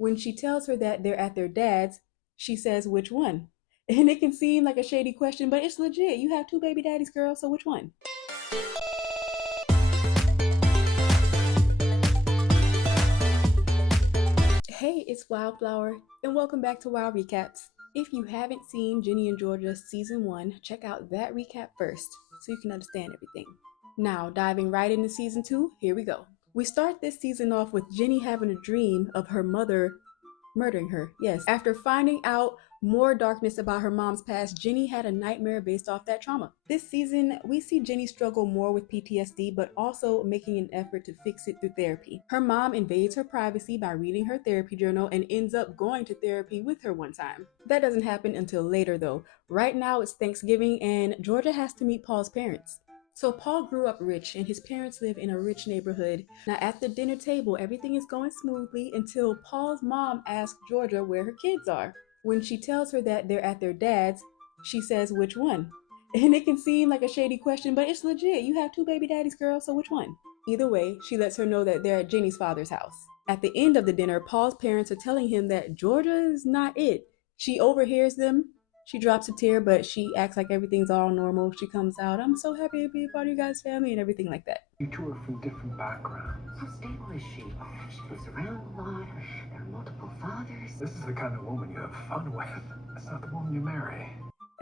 When she tells her that they're at their dad's, she says, which one? And it can seem like a shady question, but it's legit. You have two baby daddies, girl, so which one? Hey, it's Wildflower, and welcome back to Wild Recaps. If you haven't seen Ginny and Georgia Season 1, check out that recap first, so you can understand everything. Now, diving right into Season 2, here we go. We start this season off with Ginny having a dream of her mother murdering her. Yes, after finding out more darkness about her mom's past, Ginny had a nightmare based off that trauma. This season, we see Ginny struggle more with PTSD, but also making an effort to fix it through therapy. Her mom invades her privacy by reading her therapy journal and ends up going to therapy with her one time. That doesn't happen until later though. Right now it's Thanksgiving and Georgia has to meet Paul's parents. So Paul grew up rich and his parents live in a rich neighborhood. Now at the dinner table, everything is going smoothly until Paul's mom asks Georgia where her kids are. When she tells her that they're at their dad's, she says, which one? And it can seem like a shady question, but it's legit. You have two baby daddies, girl, so which one? Either way, she lets her know that they're at Jenny's father's house. At the end of the dinner, Paul's parents are telling him that Georgia is not it. She overhears them. She drops a tear, but she acts like everything's all normal. She comes out, I'm so happy to be a part of you guys' family and everything like that. You two are from different backgrounds. How stable is she? She moves around a lot. There are multiple fathers. This is the kind of woman you have fun with. It's not the woman you marry.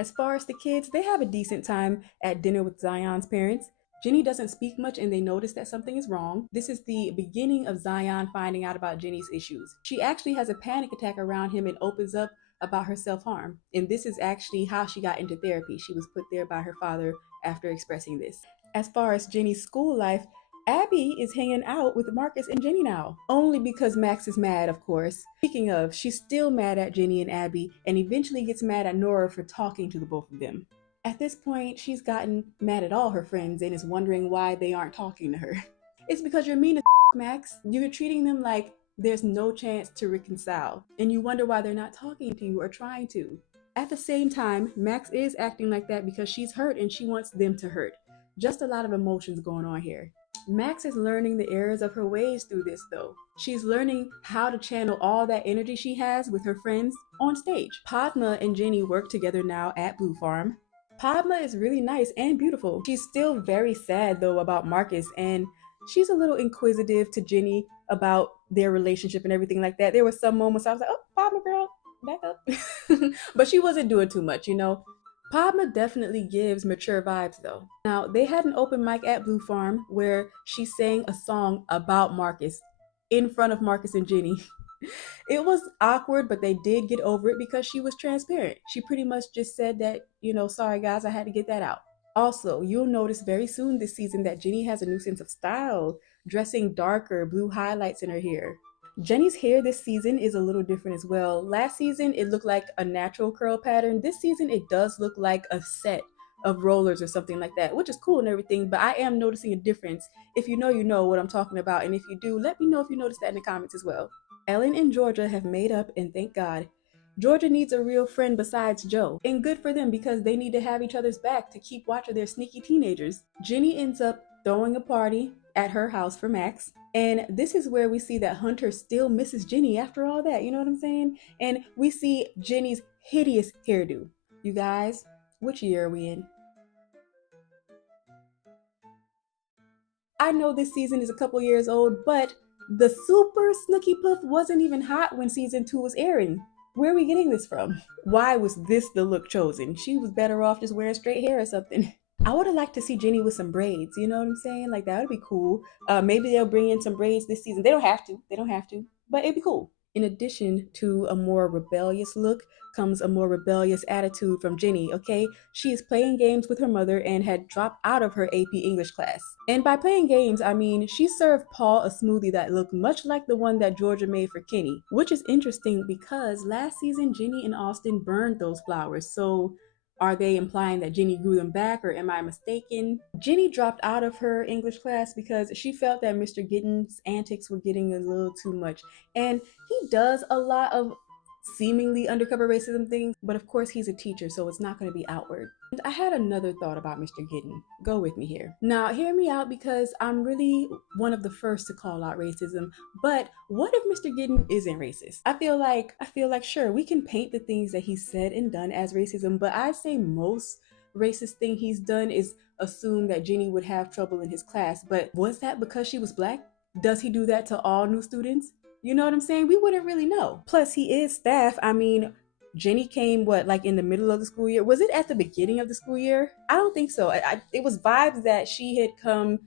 As far as the kids, they have a decent time at dinner with Zion's parents. Ginny doesn't speak much and they notice that something is wrong. This is the beginning of Zion finding out about Ginny's issues. She actually has a panic attack around him and opens up about her self-harm. And this is actually how she got into therapy. She was put there by her father after expressing this. As far as Ginny's school life, Abby is hanging out with Marcus and Ginny now. Only because Max is mad, of course. Speaking of, she's still mad at Ginny and Abby and eventually gets mad at Nora for talking to the both of them. At this point, she's gotten mad at all her friends and is wondering why they aren't talking to her. It's because you're mean as Max. You're treating them like there's no chance to reconcile, and you wonder why they're not talking to you or trying to. At the same time, Max is acting like that because she's hurt and she wants them to hurt. Just a lot of emotions going on here. Max is learning the errors of her ways through this though. She's learning how to channel all that energy she has with her friends on stage. Padma and Ginny work together now at Blue Farm. Padma is really nice and beautiful. She's still very sad though about Marcus, and she's a little inquisitive to Ginny about their relationship and everything like that. There were some moments I was like, oh, Padma girl, back up. But she wasn't doing too much, you know. Padma definitely gives mature vibes though. Now, they had an open mic at Blue Farm where she sang a song about Marcus in front of Marcus and Ginny. It was awkward, but they did get over it because she was transparent. She pretty much just said that, sorry guys, I had to get that out. Also, you'll notice very soon this season that Ginny has a new sense of style, dressing darker, blue highlights in her hair. Jenny's hair this season is a little different as well. Last season, it looked like a natural curl pattern. This season, it does look like a set of rollers or something like that, which is cool and everything, but I am noticing a difference. If you know what I'm talking about, and if you do, let me know if you notice that in the comments as well. Ellen and Georgia have made up, and thank God. Georgia needs a real friend besides Joe, and good for them because they need to have each other's back to keep watch of their sneaky teenagers. Ginny ends up throwing a party at her house for Max, and this is where we see that Hunter still misses Ginny after all that, you know what I'm saying? And we see Ginny's hideous hairdo. You guys, which year are we in? I know this season is a couple years old, but the super Snooky Puff wasn't even hot when season 2 was airing. Where are we getting this from? Why was this the look chosen? She was better off just wearing straight hair or something. I would have liked to see Ginny with some braids, you know what I'm saying? Like, that would be cool. Maybe they'll bring in some braids this season. They don't have to, but it'd be cool. In addition to a more rebellious look comes a more rebellious attitude from Ginny, okay? She is playing games with her mother and had dropped out of her AP English class. And by playing games, I mean she served Paul a smoothie that looked much like the one that Georgia made for Kenny, which is interesting because last season Ginny and Austin burned those flowers, so are they implying that Ginny grew them back, or am I mistaken? Ginny dropped out of her English class because she felt that Mr.Gitten's antics were getting a little too much. And he does a lot of seemingly undercover racism things, but of course he's a teacher, so it's not going to be outward. And I had another thought about Mr. Gitten. Go with me here. Now, hear me out because I'm really one of the first to call out racism. But what if Mr. Gitten isn't racist? I feel like sure, we can paint the things that he said and done as racism, but I'd say most racist thing he's done is assume that Ginny would have trouble in his class. But was that because she was black? Does he do that to all new students? You know what I'm saying? We wouldn't really know. Plus, he is staff. I mean, Jenny came what, like in the middle of the school year? Was it at the beginning of the school year? I don't think so. It was vibes that she had come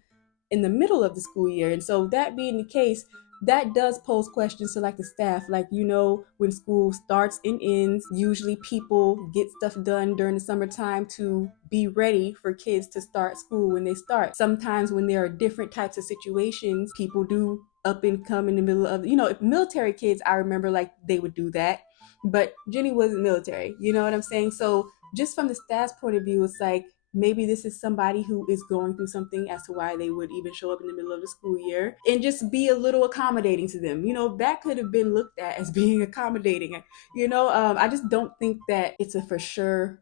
in the middle of the school year, and so that being the case, that does pose questions to like the staff. Like, you know, when school starts and ends, usually people get stuff done during the summertime to be ready for kids to start school when they start. Sometimes when there are different types of situations, people do up and come in the middle of, you know, if military kids, I remember like they would do that, but Jenny wasn't military. You know what I'm saying? So just from the staff's point of view, it's like maybe this is somebody who is going through something as to why they would even show up in the middle of the school year, and just be a little accommodating to them. You know, that could have been looked at as being accommodating. I just don't think that it's a for sure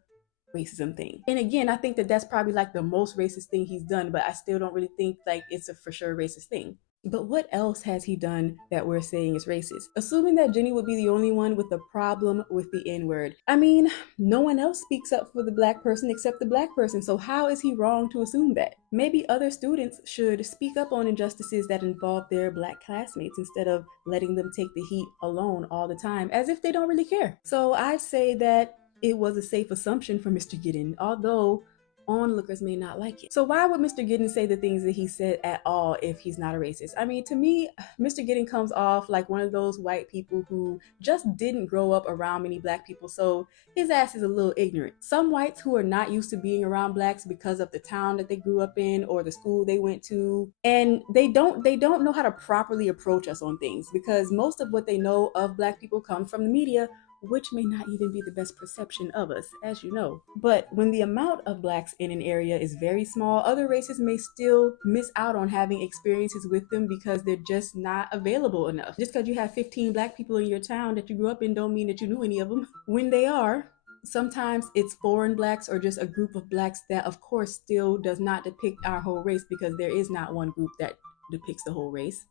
racism thing. And again, I think that that's probably like the most racist thing he's done, but I still don't really think like it's a for sure racist thing. But what else has he done that we're saying is racist? Assuming that Jenny would be the only one with a problem with the N word. I mean, no one else speaks up for the black person except the black person, so how is he wrong to assume that? Maybe other students should speak up on injustices that involve their black classmates instead of letting them take the heat alone all the time as if they don't really care. So I'd say that it was a safe assumption for Mr. Gitten, although onlookers may not like it. So why would Mr. Gitten say the things that he said at all if he's not a racist? I mean, to me, Mr. Gitten comes off like one of those white people who just didn't grow up around many black people, so his ass is a little ignorant. Some whites who are not used to being around blacks because of the town that they grew up in or the school they went to, and they don't know how to properly approach us on things because most of what they know of black people comes from the media, which may not even be the best perception of us, as you know. But when the amount of blacks in an area is very small, other races may still miss out on having experiences with them because they're just not available enough. Just because you have 15 black people in your town that you grew up in don't mean that you knew any of them. When they are, sometimes it's foreign blacks or just a group of blacks that of course still does not depict our whole race, because there is not one group that depicts the whole race.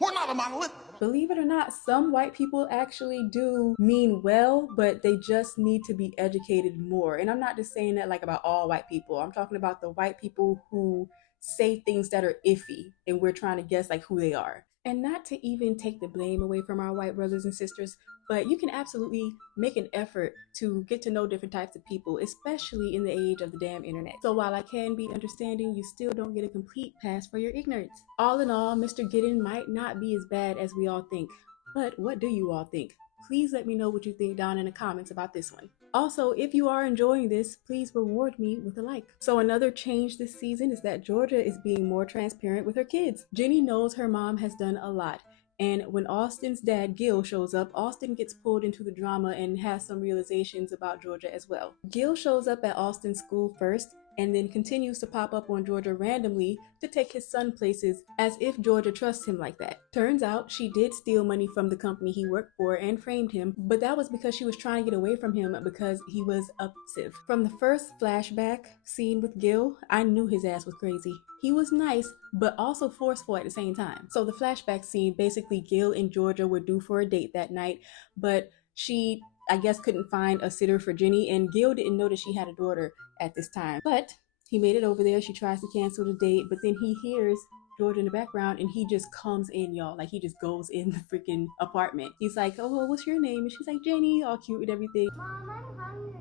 We're not a monolith. Believe it or not, some white people actually do mean well, but they just need to be educated more. And I'm not just saying that like about all white people. I'm talking about the white people who say things that are iffy and we're trying to guess like who they are. And not to even take the blame away from our white brothers and sisters, but you can absolutely make an effort to get to know different types of people, especially in the age of the damn internet. So while I can be understanding, you still don't get a complete pass for your ignorance. All in all, Mr. Gitten might not be as bad as we all think. But what do you all think? Please let me know what you think down in the comments about this one. Also, if you are enjoying this, please reward me with a like. So another change this season is that Georgia is being more transparent with her kids. Jenny knows her mom has done a lot. And when Austin's dad, Gil, shows up, Austin gets pulled into the drama and has some realizations about Georgia as well. Gil shows up at Austin's school first and then continues to pop up on Georgia randomly to take his son places as if Georgia trusts him like that. Turns out she did steal money from the company he worked for and framed him, but that was because she was trying to get away from him because he was abusive. From the first flashback scene with Gil, I knew his ass was crazy. He was nice, but also forceful at the same time. So the flashback scene, basically Gil and Georgia were due for a date that night, but she, I guess, couldn't find a sitter for Jenny, and Gil didn't know that she had a daughter at this time. But he made it over there. She tries to cancel the date, but then he hears Georgia in the background and he just comes in, y'all. Like, he just goes in the freaking apartment. He's like, oh, well, what's your name? And she's like, Jenny, all cute and everything. Mom, I'm hungry.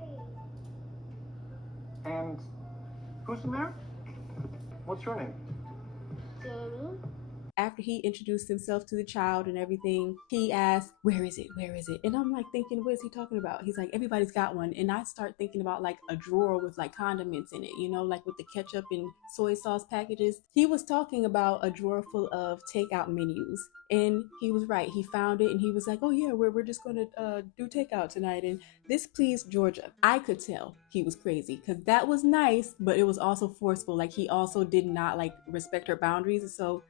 And who's in there? What's your name? Jenny? After he introduced himself to the child and everything, he asked, where is it? Where is it? And I'm like thinking, what is he talking about? He's like, everybody's got one. And I start thinking about like a drawer with like condiments in it, you know, like with the ketchup and soy sauce packages. He was talking about a drawer full of takeout menus. And he was right. He found it and he was like, oh yeah, we're just going to do takeout tonight. And this pleased Georgia. I could tell he was crazy because that was nice, but it was also forceful. Like, he also did not like respect her boundaries. So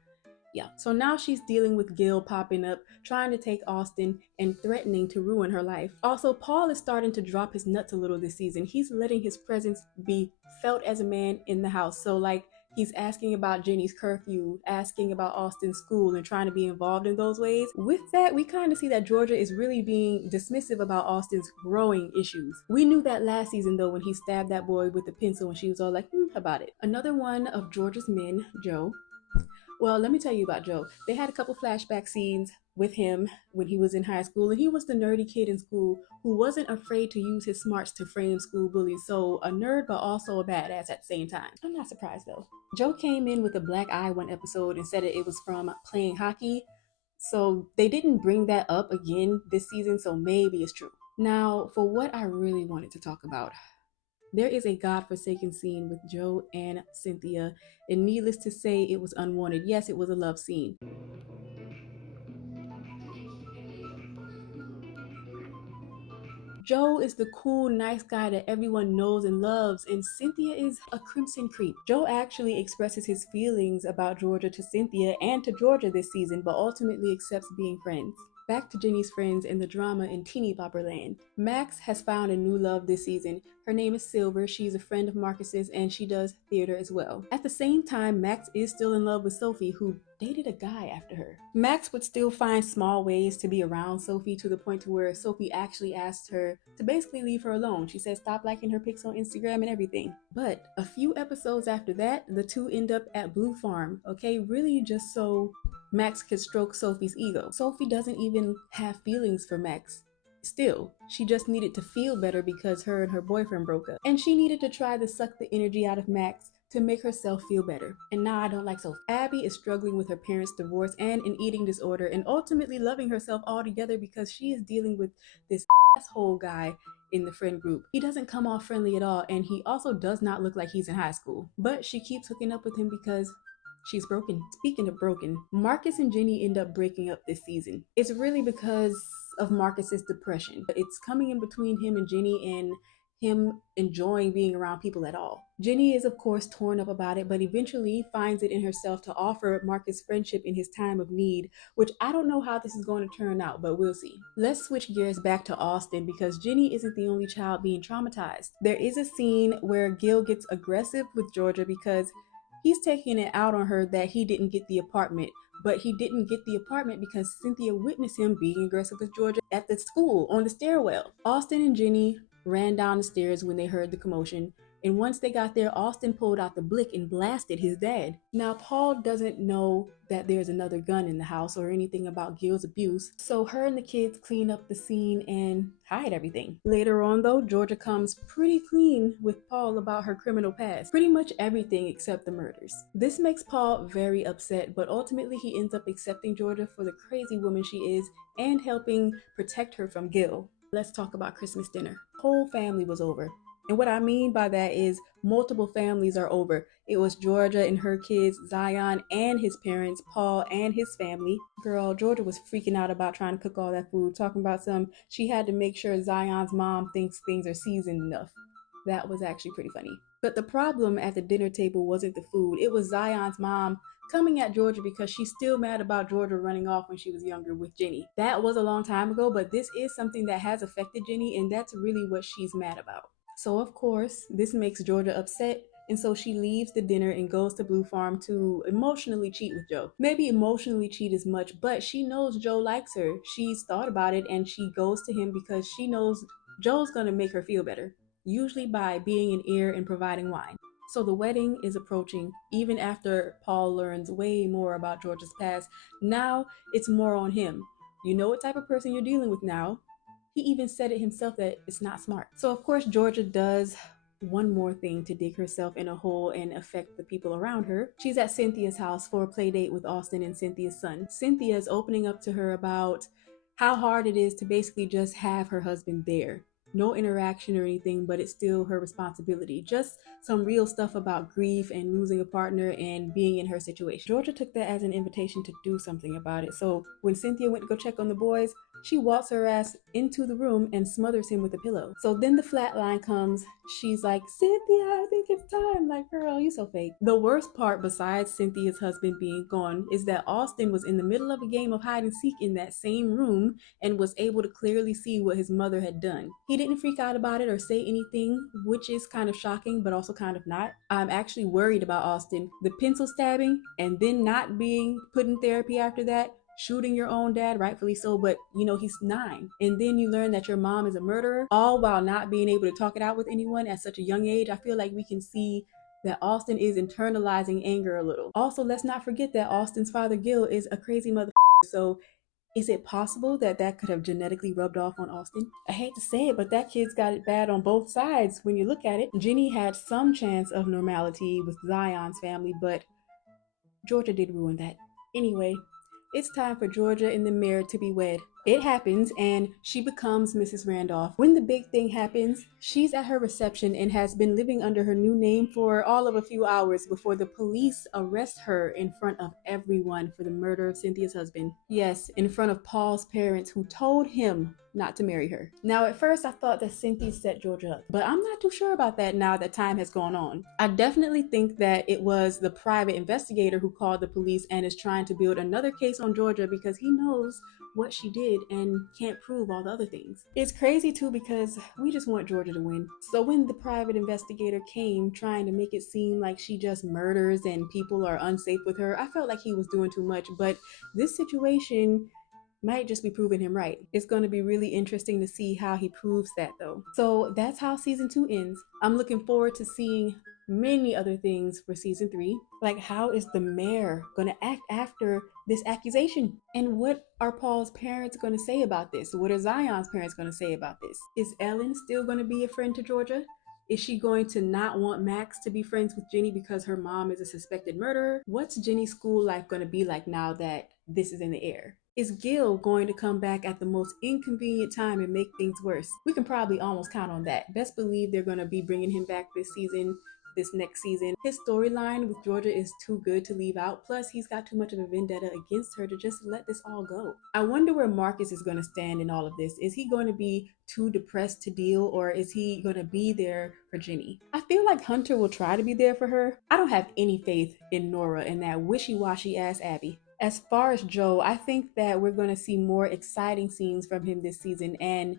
Yeah. So now she's dealing with Gil popping up, trying to take Austin and threatening to ruin her life. Also, Paul is starting to drop his nuts a little this season. He's letting his presence be felt as a man in the house. So like he's asking about Jenny's curfew, asking about Austin's school, and trying to be involved in those ways. With that, we kind of see that Georgia is really being dismissive about Austin's growing issues. We knew that last season though, when he stabbed that boy with the pencil and she was all like, about it. Another one of Georgia's men, Joe. Well, let me tell you about Joe. They had a couple flashback scenes with him when he was in high school, and he was the nerdy kid in school who wasn't afraid to use his smarts to frame school bullies. So a nerd, but also a badass at the same time. I'm not surprised though. Joe came in with a black eye one episode and said it was from playing hockey. So they didn't bring that up again this season, so maybe it's true. Now, for what I really wanted to talk about. There is a godforsaken scene with Joe and Cynthia, and needless to say, it was unwanted. Yes, it was a love scene. Joe is the cool, nice guy that everyone knows and loves, and Cynthia is a crimson creep. Joe actually expresses his feelings about Georgia to Cynthia and to Georgia this season, but ultimately accepts being friends. Back to Jenny's friends and the drama in teeny bopper land. Max has found a new love this season. Her name is Silver. She's a friend of Marcus's and she does theater as well. At the same time, Max is still in love with Sophie, who dated a guy after her. Max would still find small ways to be around Sophie to the point to where Sophie actually asked her to basically leave her alone. She said stop liking her pics on Instagram and everything. But a few episodes after that, the two end up at Blue Farm, okay? Really just so Max could stroke Sophie's ego. Sophie doesn't even have feelings for Max. Still, she just needed to feel better because her and her boyfriend broke up. And she needed to try to suck the energy out of Max to make herself feel better. And now I don't like Sophie. Abby is struggling with her parents' divorce and an eating disorder and ultimately loving herself altogether because she is dealing with this asshole guy in the friend group. He doesn't come off friendly at all, and he also does not look like he's in high school. But she keeps hooking up with him because she's broken. Speaking of broken, Marcus and Ginny end up breaking up this season. It's really because of Marcus's depression. It's coming in between him and Ginny and him enjoying being around people at all. Ginny is of course torn up about it, but eventually finds it in herself to offer Marcus friendship in his time of need, which I don't know how this is going to turn out, but we'll see. Let's switch gears back to Austin because Ginny isn't the only child being traumatized. There is a scene where Gil gets aggressive with Georgia because he's taking it out on her that he didn't get the apartment, but he didn't get the apartment because Cynthia witnessed him being aggressive with Georgia at the school on the stairwell. Austin and Ginny ran down the stairs when they heard the commotion, and once they got there, Austin pulled out the blick and blasted his dad. Now, Paul doesn't know that there's another gun in the house or anything about Gil's abuse, so her and the kids clean up the scene and hide everything. Later on though, Georgia comes pretty clean with Paul about her criminal past. Pretty much everything except the murders. This makes Paul very upset, but ultimately he ends up accepting Georgia for the crazy woman she is and helping protect her from Gil. Let's talk about Christmas dinner. Whole family was over. And what I mean by that is multiple families are over. It was Georgia and her kids, Zion and his parents, Paul and his family. Girl, Georgia was freaking out about trying to cook all that food, talking about she had to make sure Zion's mom thinks things are seasoned enough. That was actually pretty funny. But the problem at the dinner table wasn't the food. It was Zion's mom coming at Georgia because she's still mad about Georgia running off when she was younger with Ginny. That was a long time ago, but this is something that has affected Ginny, and that's really what she's mad about. So of course, this makes Georgia upset, and so she leaves the dinner and goes to Blue Farm to emotionally cheat with Joe. Maybe emotionally cheat as much, but she knows Joe likes her. She's thought about it, and she goes to him because she knows Joe's gonna make her feel better, usually by being an ear and providing wine. So the wedding is approaching, even after Paul learns way more about Georgia's past. Now it's more on him. You know what type of person you're dealing with now. He even said it himself that it's not smart. So of course Georgia does one more thing to dig herself in a hole and affect the people around her. She's at Cynthia's house for a play date with Austin and Cynthia's son. Cynthia is opening up to her about how hard it is to basically just have her husband there. No interaction or anything, but it's still her responsibility. Just some real stuff about grief and losing a partner and being in her situation. Georgia took that as an invitation to do something about it. So when Cynthia went to go check on the boys, She walks her ass into the room and smothers him with a pillow. So then the flatline comes. She's like, Cynthia, I think it's time. Like, girl, you so fake. The worst part, besides Cynthia's husband being gone, is that Austin was in the middle of a game of hide and seek in that same room and was able to clearly see what his mother had done. He didn't freak out about it or say anything, which is kind of shocking, but also kind of not. I'm actually worried about Austin. The pencil stabbing and then not being put in therapy after that, shooting your own dad, rightfully so, but he's 9. And then you learn that your mom is a murderer, all while not being able to talk it out with anyone at such a young age. I feel like we can see that Austin is internalizing anger a little. Also, let's not forget that Austin's father, Gil, is a crazy motherfucker. So is it possible that that could have genetically rubbed off on Austin? I hate to say it, but that kid's got it bad on both sides when you look at it. Ginny had some chance of normality with Zion's family, but Georgia did ruin that. Anyway, it's time for Georgia in the mirror to be wed. It happens, and she becomes Mrs. Randolph. When the big thing happens, she's at her reception and has been living under her new name for all of a few hours before the police arrest her in front of everyone for the murder of Cynthia's husband. Yes, in front of Paul's parents, who told him not to marry her. Now, at first, I thought that Cynthia set Georgia up, but I'm not too sure about that now that time has gone on. I definitely think that it was the private investigator who called the police and is trying to build another case on Georgia because he knows what she did and can't prove all the other things. It's crazy too because we just want Georgia to win. So when the private investigator came trying to make it seem like she just murders and people are unsafe with her, I felt like he was doing too much, but this situation might just be proving him right. It's going to be really interesting to see how he proves that though. So that's how season 2 ends. I'm looking forward to seeing many other things for season 3. Like, how is the mayor going to act after this accusation? And what are Paul's parents going to say about this? What are Zion's parents going to say about this? Is Ellen still going to be a friend to Georgia? Is she going to not want Max to be friends with Ginny because her mom is a suspected murderer? What's Ginny's school life going to be like now that this is in the air? Is Gil going to come back at the most inconvenient time and make things worse? We can probably almost count on that. Best believe they're going to be bringing him back this next season. His storyline with Georgia is too good to leave out. Plus, he's got too much of a vendetta against her to just let this all go. I wonder where Marcus is going to stand in all of this. Is he going to be too depressed to deal, or is he going to be there for Ginny? I feel like Hunter will try to be there for her. I don't have any faith in Nora and that wishy-washy ass Abby. As far as Joe, I think that we're going to see more exciting scenes from him this season, and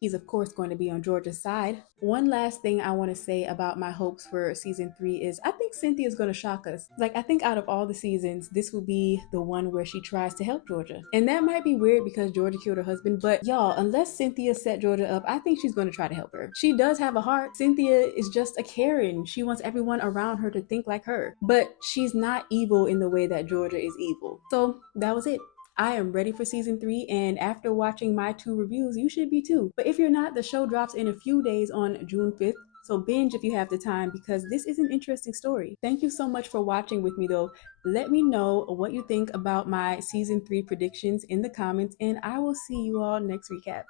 he's of course going to be on Georgia's side. One last thing I want to say about my hopes for season 3 is I think Cynthia's going to shock us. Like, I think out of all the seasons, this will be the one where she tries to help Georgia. And that might be weird because Georgia killed her husband, but y'all, unless Cynthia set Georgia up, I think she's going to try to help her. She does have a heart. Cynthia is just a Karen. She wants everyone around her to think like her. But she's not evil in the way that Georgia is evil. So that was it. I am ready for season 3, and after watching my 2 reviews, you should be too. But if you're not, the show drops in a few days on June 5th, so binge if you have the time because this is an interesting story. Thank you so much for watching with me though. Let me know what you think about my season 3 predictions in the comments, and I will see you all next recap.